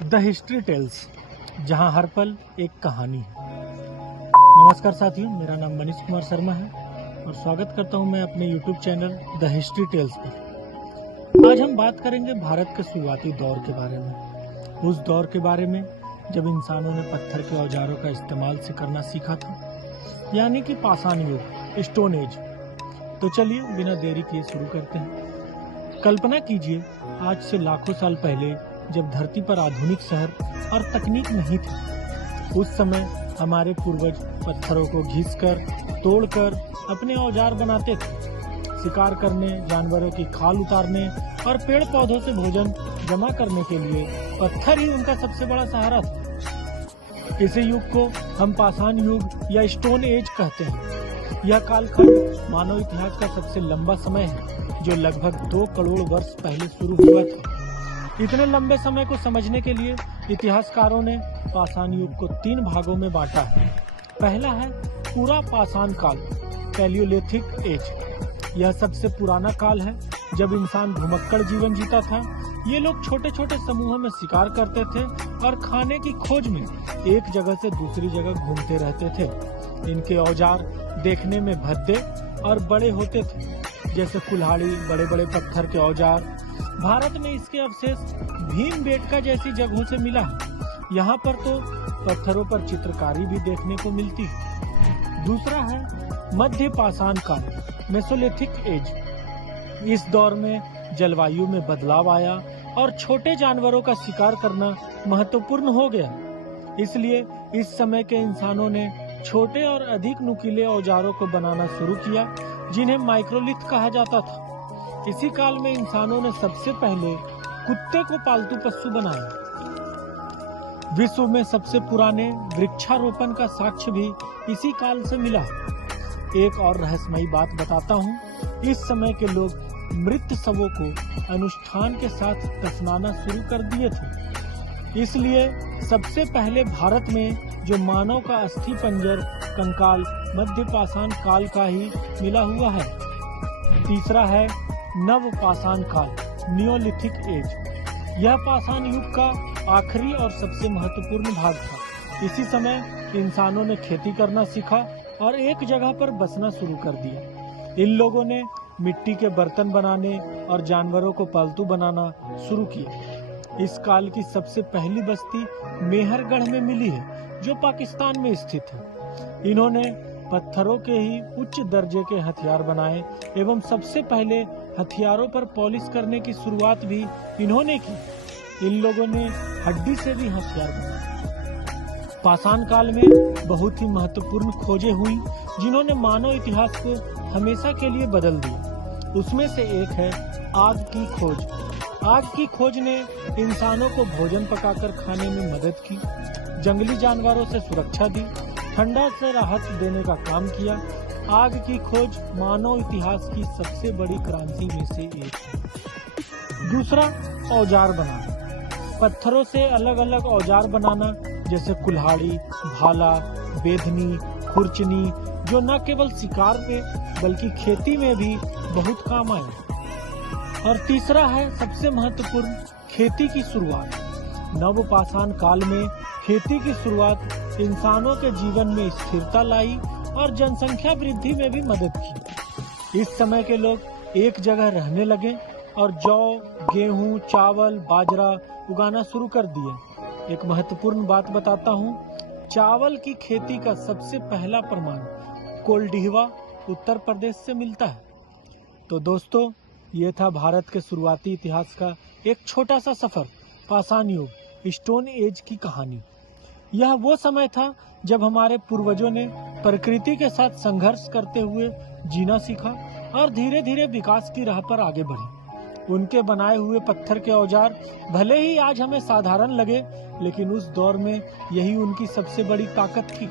The history tales, जहां हर पल एक कहानी है। नमस्कार साथियों, मेरा नाम मनीष कुमार शर्मा है और स्वागत करता हूं मैं अपने YouTube channel the history tales पर। आज हम बात करेंगे भारत के शुरुआती दौर के बारे में, उस दौर के बारे में जब इंसानों ने पत्थर के औजारों का इस्तेमाल से करना सीखा था, यानी कि पाषाण युग, स्टोन एज। तो चलिए बिना देरी किए शुरू करते हैं। कल्पना कीजिए, आज से लाखों साल पहले जब धरती पर आधुनिक शहर और तकनीक नहीं थी, उस समय हमारे पूर्वज पत्थरों को घिसकर, तोड़कर अपने औजार बनाते थे। शिकार करने, जानवरों की खाल उतारने और पेड़ पौधों से भोजन जमा करने के लिए पत्थर ही उनका सबसे बड़ा सहारा था। इसी युग को हम पाषाण युग या स्टोन एज कहते हैं। यह कालखंड मानव इतिहास का सबसे लंबा समय है, जो लगभग 2 करोड़ वर्ष पहले शुरू हुआ था। इतने लंबे समय को समझने के लिए इतिहासकारों ने पाषाण युग को 3 भागों में बांटा है। पहला है पूरा पाषाण काल, पैलियोलिथिक एज। यह सबसे पुराना काल है जब इंसान भूमक्कड़ जीवन जीता था। ये लोग छोटे छोटे समूहों में शिकार करते थे और खाने की खोज में एक जगह से दूसरी जगह घूमते रहते थे। इनके औजार देखने में भद्दे और बड़े होते थे, जैसे कुल्हाड़ी, बड़े बड़े पत्थर के औजार। भारत में इसके अवशेष भीमबेटका जैसी जगहों से मिला है। यहाँ पर तो पत्थरों पर चित्रकारी भी देखने को मिलती है। दूसरा है मध्य पाषाण काल, मेसोलिथिक एज। इस दौर में जलवायु में बदलाव आया और छोटे जानवरों का शिकार करना महत्वपूर्ण हो गया। इसलिए इस समय के इंसानों ने छोटे और अधिक नुकीले औजारों को बनाना शुरू किया, जिन्हें माइक्रोलिथ कहा जाता था। इसी काल में इंसानों ने सबसे पहले कुत्ते को पालतू पशु बनाया। विश्व में सबसे पुराने वृक्षारोपण का साक्ष्य भी इसी काल से मिला। एक और रहस्यमयी बात बताता हूँ। इस समय के लोग मृत शवों को अनुष्ठान के साथ दफनाना शुरू कर दिए थे। इसलिए सबसे पहले भारत में जो मानव का अस्थि पंजर कंकाल मध्य पाषाण काल का ही मिला हुआ है। तीसरा है नव पाषाण काल, नियोलिथिक एज। यह पाषाण युग का आखिरी और सबसे महत्वपूर्ण भाग था। इसी समय इंसानों ने खेती करना सीखा और एक जगह पर बसना शुरू कर दिया। इन लोगों ने मिट्टी के बर्तन बनाने और जानवरों को पालतू बनाना शुरू किया। इस काल की सबसे पहली बस्ती मेहरगढ़ में मिली है, जो पाकिस्तान में स्थित है। इन्होंने पत्थरों के ही उच्च दर्जे के हथियार बनाए एवं सबसे पहले हथियारों पर पॉलिश करने की शुरुआत भी इन्होंने की। इन लोगों ने हड्डी से भी हथियार बनाए। पाषाण काल में बहुत ही महत्वपूर्ण खोजें हुई, जिन्होंने मानव इतिहास को हमेशा के लिए बदल दिया। उसमें से एक है आग की खोज। आग की खोज ने इंसानों को भोजन पकाकर खाने में मदद की, जंगली जानवरों से सुरक्षा दी, ठंडा से राहत देने का काम किया। आग की खोज मानव इतिहास की सबसे बड़ी क्रांति में से एक है। दूसरा, औजार बनाना। पत्थरों से अलग अलग औजार बनाना, जैसे कुल्हाड़ी, भाला, बेधनी, खुरचनी, जो न केवल शिकार में बल्कि खेती में भी बहुत काम आए। और तीसरा है सबसे महत्वपूर्ण, खेती की शुरुआत। नव पाषाण काल में खेती की शुरुआत इंसानों के जीवन में स्थिरता लाई और जनसंख्या वृद्धि में भी मदद की। इस समय के लोग एक जगह रहने लगे और जौ, गेहूं, चावल, बाजरा उगाना शुरू कर दिए। एक महत्वपूर्ण बात बताता हूँ। चावल की खेती का सबसे पहला प्रमाण कोल्डिहवा, उत्तर प्रदेश से मिलता है। तो दोस्तों, ये था भारत के शुरुआती इतिहास का एक छोटा सा सफर, पाषाण युग, स्टोन एज की कहानी। यह वो समय था जब हमारे पूर्वजों ने प्रकृति के साथ संघर्ष करते हुए जीना सीखा और धीरे धीरे विकास की राह पर आगे बढ़े। उनके बनाए हुए पत्थर के औजार भले ही आज हमें साधारण लगे, लेकिन उस दौर में यही उनकी सबसे बड़ी ताकत थी।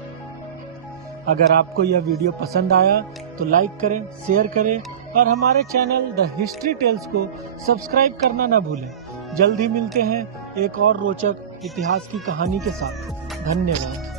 अगर आपको यह वीडियो पसंद आया तो लाइक करें, शेयर करें और हमारे चैनल द हिस्ट्री टेल्स को सब्सक्राइब करना न भूलें। जल्द ही मिलते हैं एक और रोचक इतिहास की कहानी के साथ। धन्यवाद।